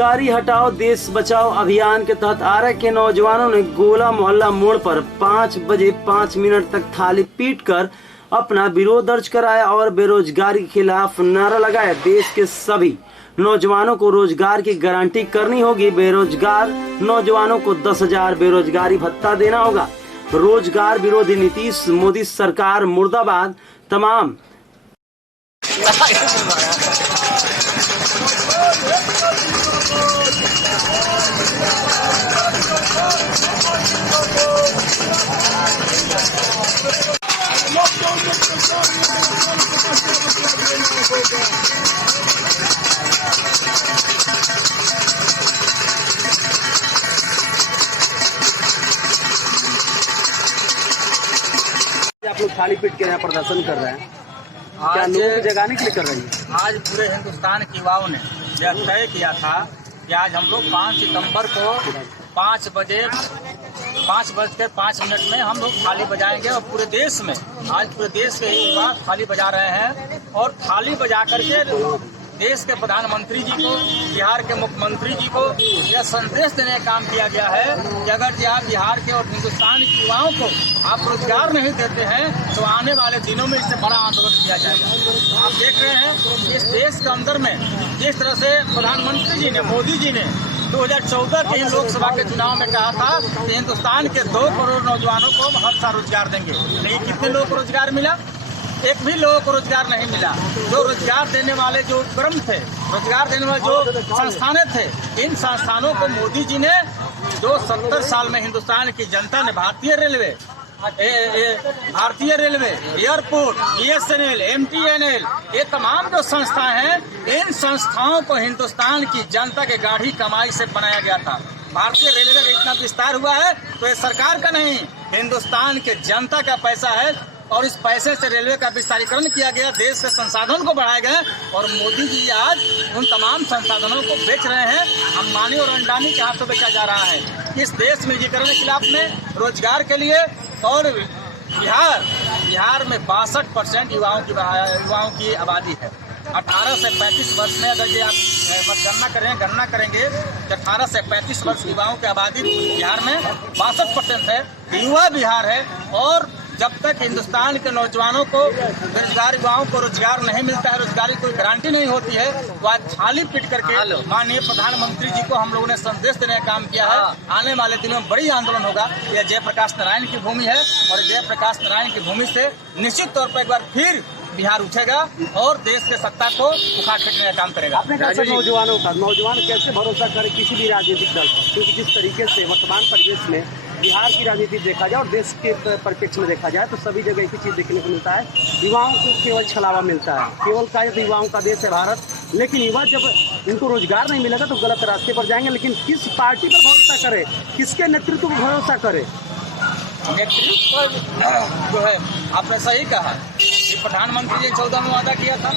बेरोजगारी हटाओ देश बचाओ अभियान के तहत आरा के नौजवानों ने गोला मोहल्ला मोड़ पर 5 बजे 5 मिनट तक थाली पीटकर अपना विरोध दर्ज कराया और बेरोजगारी के खिलाफ नारा लगाया। देश के सभी नौजवानों को रोजगार की गारंटी करनी होगी। बेरोजगार नौजवानों को 10,000 बेरोजगारी भत्ता देना होगा। रोजगार विरोधी नीतीश मोदी सरकार मुर्दाबाद। तमाम आप लोग थाली पीट के यहाँ प्रदर्शन कर रहे हैं, क्या लोगों को जगाने के लिए कर रहे हैं? आज पूरे हिंदुस्तान के युवाओं ने यह तय किया था कि आज हम लोग 5 सितंबर को 5 बजे 5:05 में हम लोग थाली बजाएंगे और पूरे देश में आज पूरे देश के युवा थाली बजा रहे हैं। और थाली बजा करके देश के प्रधानमंत्री जी को, बिहार के मुख्यमंत्री जी को यह संदेश देने का काम किया गया है कि अगर आप बिहार के और हिंदुस्तान के युवाओं को आप रोजगार नहीं देते हैं तो आने वाले दिनों में इससे बड़ा आंदोलन किया जाएगा। आप देख रहे हैं इस देश के अंदर में जिस तरह से प्रधानमंत्री जी ने, मोदी जी ने 2014 के लोकसभा के चुनाव में कहा था कि हिंदुस्तान के 2 करोड़ नौजवानों को हर साल रोजगार देंगे, लेकिन कितने लोगों को रोजगार मिला? एक भी लोगों को रोजगार नहीं मिला। जो रोजगार देने वाले जो उपक्रम थे, रोजगार देने वाले जो संस्थानें थे, इन संस्थानों को मोदी जी ने जो 70 साल में हिंदुस्तान की जनता ने भारतीय रेलवे, एयरपोर्ट, BSNL, MTNL, ये तमाम जो संस्थाएं हैं, इन संस्थाओं को हिंदुस्तान की जनता के गाढ़ी कमाई से बनाया गया था। भारतीय रेलवे का इतना विस्तार हुआ है तो ये सरकार का नहीं, हिंदुस्तान के जनता का पैसा है और इस पैसे से रेलवे का विस्तारीकरण किया गया, देश के संसाधन को बढ़ाए गए और मोदी जी आज उन तमाम संसाधनों को बेच रहे हैं। अंबानी और अंडानी के हाथों बेचा जा रहा है। इस देश में विकरण के खिलाफ में रोजगार के लिए और बिहार में 62% युवाओं की आबादी है। 18 से 35 वर्ष में अगर ये आप गणना करेंगे तो 18 से 35 वर्ष युवाओं की आबादी बिहार में 62% है। युवा बिहार है और जब तक हिंदुस्तान के नौजवानों को, बेरोजगार युवाओं को रोजगार नहीं मिलता है, रोजगार की कोई गारंटी नहीं होती है, तो आज थाली पीट करके माननीय प्रधानमंत्री जी को हम लोगों ने संदेश देने का काम किया है। आने वाले दिनों में बड़ी आंदोलन होगा। यह जयप्रकाश नारायण की भूमि है और जयप्रकाश नारायण की भूमि से निश्चित तौर पर एक बार फिर बिहार उठेगा और देश के सत्ता को उखाड़ फेंकने का काम करेगा। नौजवान कैसे भरोसा करे किसी भी राजनीतिक दल पर, क्योंकि जिस तरीके से वर्तमान परिवेश में बिहार की राजनीति देखा जाए और देश के परिप्रेक्ष्य में देखा जाए तो सभी जगह एक ही चीज देखने को मिलता है, युवाओं को केवल छलावा मिलता है। केवल का युवाओं का देश है भारत, लेकिन युवा जब इनको रोजगार नहीं मिलेगा तो गलत रास्ते पर जाएंगे। लेकिन किस पार्टी पर भरोसा करे, किसके नेतृत्व पर भरोसा करे? नेतृत्व जो है आपने सही कहा कि प्रधानमंत्री जी 14 में वादा किया था,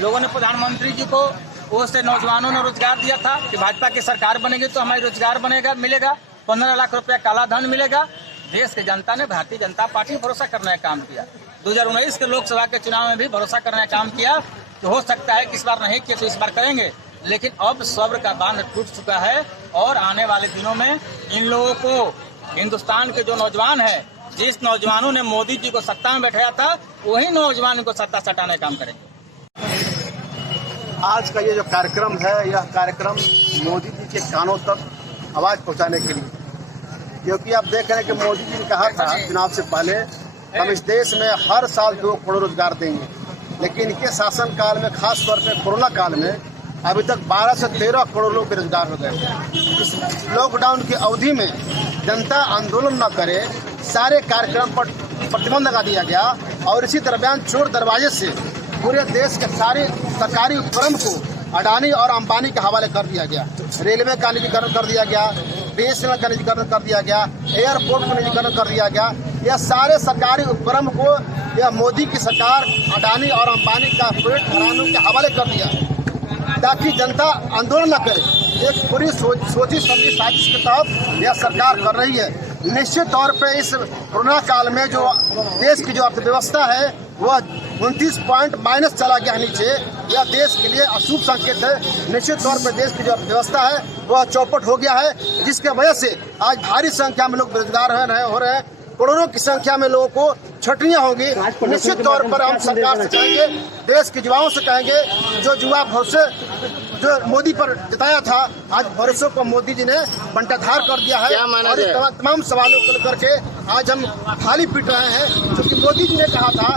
लोगों ने प्रधानमंत्री जी को उससे नौजवानों ने रोजगार दिया था कि भाजपा की सरकार बनेगी तो हमारी रोजगार मिलेगा, 15 लाख रुपया काला धन मिलेगा। देश की जनता ने भारतीय जनता पार्टी पर भरोसा करने का काम किया। 2019 के लोकसभा के चुनाव में भी भरोसा करने का काम किया। तो हो सकता है कि इस बार नहीं किया तो इस बार करेंगे, लेकिन अब सब्र का बांध टूट चुका है और आने वाले दिनों में इन लोगों को, हिंदुस्तान के जो नौजवान है, जिस नौजवानों ने मोदी जी को सत्ता में बैठाया था, वही नौजवान को सत्ता से हटाने का काम करेंगे। आज का ये जो कार्यक्रम है, यह कार्यक्रम मोदी जी के कानों तक आवाज पहुंचाने के लिए, क्योंकि आप देख रहे हैं कि मोदी जी ने कहा था चुनाव से पहले हम इस देश में हर साल 2 करोड़ रोजगार देंगे, लेकिन इनके शासन काल में, खास तौर पे कोरोना काल में, अभी तक 12 से 13 करोड़ लोग बेरोजगार हो गए। इस लॉकडाउन की अवधि में जनता आंदोलन न करे, सारे कार्यक्रम पर प्रतिबंध लगा दिया गया और इसी दरमियान चोर दरवाजे से पूरे देश के सारे सरकारी उपक्रम को अडानी और अंबानी के हवाले कर दिया गया। रेलवे का निजीकरण कर दिया गया, BSNL का निजीकरण कर दिया गया, एयरपोर्ट का निजीकरण कर दिया गया। यह सारे सरकारी उपक्रम को यह मोदी की सरकार अडानी और अंबानी का पेट घरानों के हवाले कर दिया ताकि जनता आंदोलन न करे। एक पूरी सोची समझी साजिश के तहत यह सरकार कर रही है। निश्चित तौर पे इस कोरोना काल में जो देश की जो अर्थव्यवस्था है वह 29 पॉइंट माइनस चला गया नीचे। यह देश के लिए अशुभ संकेत है। निश्चित तौर पर देश की जो व्यवस्था है वह चौपट हो गया है, जिसके वजह से आज भारी संख्या में लोग बेरोजगार हो रहे हैं। करोड़ों की संख्या में लोगों को छटनियां होंगी। निश्चित तौर पर हम सरकार से कहेंगे, देश के युवाओं से कहेंगे, जो युवा भरोसे जो मोदी पर जताया था, आज भरोसे को मोदी जी ने बंटाधार कर दिया है। और तमाम सवालों को लेकर के आज हम थाली पीट रहे हैं, क्योंकि मोदी जी ने कहा था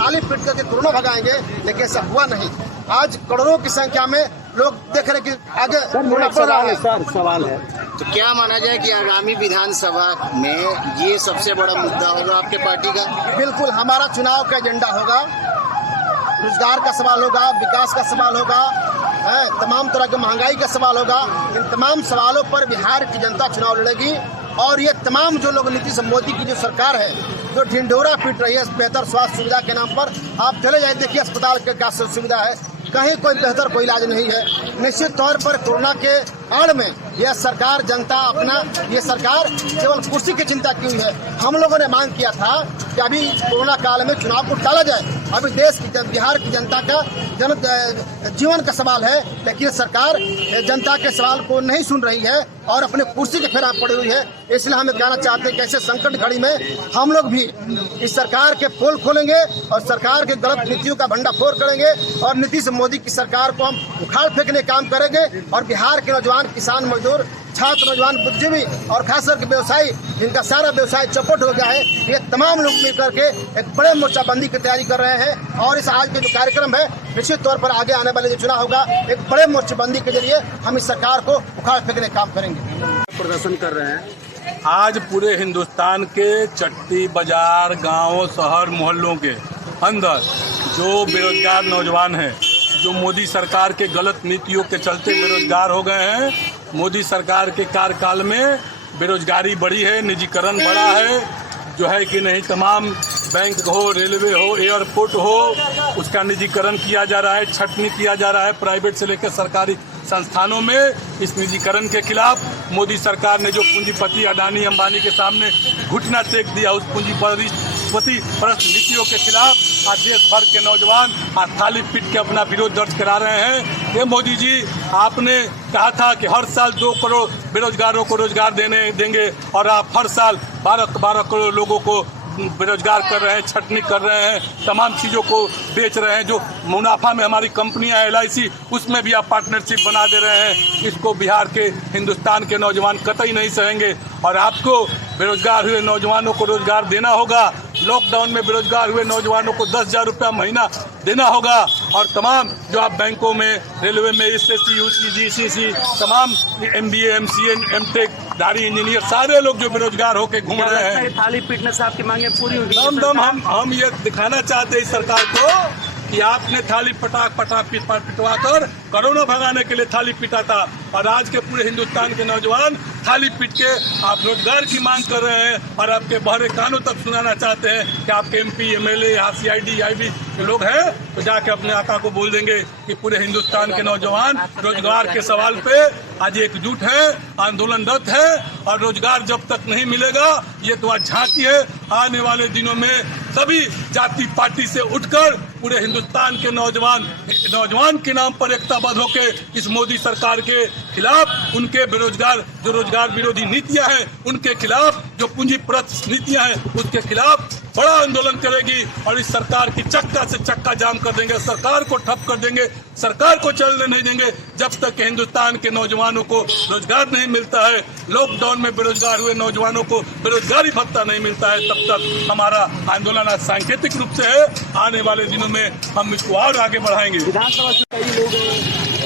थाली पीट करके कोरोना भगाएंगे, लेकिन ऐसा हुआ नहीं। आज करोड़ों की संख्या में लोग देख रहे कि आगे कोरोना बढ़ रहा है। सवाल है तो क्या माना जाए कि आगामी विधानसभा में ये सबसे बड़ा मुद्दा होगा आपके पार्टी का? बिल्कुल, हमारा चुनाव का एजेंडा होगा, रोजगार का सवाल होगा, विकास का सवाल होगा, तमाम तरह की महंगाई का सवाल होगा। इन तमाम सवालों पर बिहार की जनता चुनाव लड़ेगी। और ये तमाम जो लोग नीतीश मोदी की जो सरकार है, जो ढिंढोरा पीट रही है बेहतर स्वास्थ्य सुविधा के नाम पर, आप चले जाए देखिए अस्पताल के क्या सुविधा है, कहीं कोई बेहतर कोई इलाज नहीं है। निश्चित तौर पर कोरोना के आड़ में यह सरकार ये सरकार केवल कुर्सी की चिंता की हुई है। हम लोगों ने मांग किया था कि अभी कोरोना काल में चुनाव को टाला जाए। अभी देश की बिहार की जनता का जीवन का सवाल है, लेकिन सरकार जनता के सवाल को नहीं सुन रही है और अपने कुर्सी के फेरा पड़ी हुई है। इसलिए हम कहना चाहते हैं कि ऐसे संकट घड़ी में हम लोग भी इस सरकार के पोल खोलेंगे और सरकार के गलत नीतियों का भंडाफोड़ करेंगे और नीतीश मोदी की सरकार को हम उखाड़ फेंकने काम करेंगे। और बिहार के नौजवान, किसान, मजदूर, छात्र, नौजवान, बुद्धिजीवी और खासकर के व्यवसायी, जिनका सारा व्यवसाय चौपट हो गया है, ये तमाम लोग मिलकर के एक बड़े मोर्चाबंदी की तैयारी कर रहे हैं। और इस आज के जो कार्यक्रम है, निश्चित तौर पर आगे आने वाले जो चुनाव होगा, एक बड़े मोर्चाबंदी के जरिए हम इस सरकार को उखाड़ फेंकने का काम करेंगे। प्रदर्शन कर रहे हैं आज पूरे हिंदुस्तान के चट्टी बाजार, गांवों, शहर, मोहल्लों के अंदर जो बेरोजगार नौजवान हैं, जो मोदी सरकार के गलत नीतियों के चलते बेरोजगार हो गए हैं, मोदी सरकार के कार्यकाल में बेरोजगारी बढ़ी है, निजीकरण बढ़ा है, जो है कि नहीं, तमाम बैंक हो, रेलवे हो, एयरपोर्ट हो, उसका निजीकरण किया जा रहा है, छटनी किया जा रहा है प्राइवेट से लेकर सरकारी संस्थानों में। इस निजीकरण के खिलाफ मोदी सरकार ने जो पूंजीपति अडानी अंबानी के सामने घुटना टेक दिया, उस पूंजीपति परस्त नीतियों के खिलाफ आज देश भर के नौजवान आज थाली पीट के अपना विरोध दर्ज करा रहे हैं। ये मोदी जी, आपने कहा था कि हर साल 2 करोड़ बेरोजगारों को रोजगार देंगे और आप हर साल 12 करोड़ लोगों को बेरोजगार कर रहे हैं, छटनी कर रहे हैं, तमाम चीज़ों को बेच रहे हैं। जो मुनाफा में हमारी कंपनियां LIC, उसमें भी आप पार्टनरशिप बना दे रहे हैं। इसको बिहार के, हिंदुस्तान के नौजवान कतई नहीं सहेंगे और आपको बेरोजगार हुए नौजवानों को रोजगार देना होगा। लॉकडाउन में बेरोजगार हुए नौजवानों को 10,000 रुपया महीना देना होगा। और तमाम जो आप बैंकों में, रेलवे में, SSC, UC, GCC, तमाम MBA, MCA, MTech धारी इंजीनियर, सारे लोग जो बेरोजगार होकर घूम रहे हैं, थाली पीटने से आपकी मांगे पूरी होगी। हम ये दिखाना चाहते हैं इस सरकार को कि आपने थाली पिटवा कर कोरोना भगाने के लिए थाली पीटा था और आज के पूरे हिंदुस्तान के नौजवान थाली पीट के आप रोजगार की मांग कर रहे हैं और आपके बहरे कानों तक सुनाना चाहते हैं कि आपके MP, MLA, CID, IB जो लोग हैं, तो जाके अपने आका को बोल देंगे कि पूरे हिंदुस्तान के नौजवान रोजगार के सवाल पे आज एकजुट है, आंदोलनरत है और रोजगार जब तक नहीं मिलेगा, ये तो आज झांकी है। आने वाले दिनों में सभी जाति पार्टी से उठकर पूरे हिंदुस्तान के नौजवान के नाम पर एकताबद्ध होकर इस मोदी सरकार के खिलाफ, उनके जो रोजगार विरोधी नीतियां हैं उनके खिलाफ, जो पूंजीपरस्त नीतियां हैं उसके खिलाफ बड़ा आंदोलन करेगी और इस सरकार की चक्का से चक्का जाम कर देंगे, सरकार को ठप कर देंगे, सरकार को चलने नहीं देंगे जब तक कि हिंदुस्तान के नौजवानों को रोजगार नहीं मिलता है, लॉकडाउन में बेरोजगार हुए नौजवानों को बेरोजगारी भत्ता नहीं मिलता है, तब तक हमारा आंदोलन आज सांकेतिक रूप से है। आने वाले दिनों में हम इसको और आगे बढ़ाएंगे। विधानसभा से कई लोग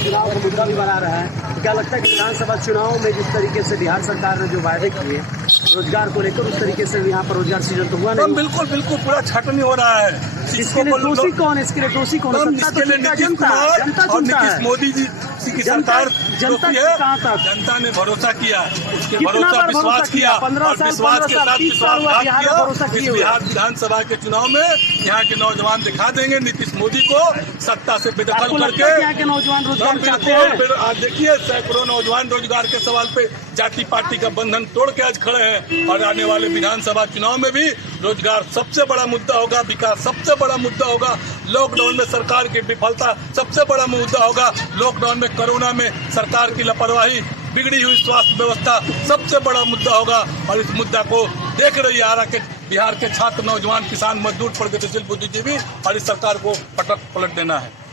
चुनाव का मुद्दा भी बना रहा है, क्या लगता है कि विधानसभा चुनाव में जिस तरीके से बिहार सरकार ने जो वायदे किए रोजगार को लेकर, उस तरीके से यहाँ पर रोजगार सृजन तो हुआ नहीं? बिल्कुल पूरा छटनी हो रहा है। इसके लिए दोषी कौन? इसके लिए नीतीश कुमार और नीतीश मोदी जी की सरकार जनता ने भरोसा किया, उसके भरोसा विश्वास किया और विश्वास के साथ विश्वासघात किया। इस बिहार विधानसभा के चुनाव में यहाँ के नौजवान दिखा देंगे नीतीश मोदी को सत्ता से बेदखल करके। यहाँ के नौजवान रोजगार चाहते हैं। आज देखिए सैकड़ों नौजवान रोजगार के सवाल पे जाति पार्टी का बंधन तोड़ के आज खड़े हैं। और आने वाले विधानसभा चुनाव में भी रोजगार सबसे बड़ा मुद्दा होगा, विकास सबसे बड़ा मुद्दा होगा, लॉकडाउन में सरकार की विफलता सबसे बड़ा मुद्दा होगा, लॉकडाउन में कोरोना में सरकार की लापरवाही, बिगड़ी हुई स्वास्थ्य व्यवस्था सबसे बड़ा मुद्दा होगा। और इस मुद्दा को देख रही है बिहार के छात्र, नौजवान, किसान, मजदूर, प्रगतिशील, बुद्धिजीवी, और इस सरकार को पलट देना है।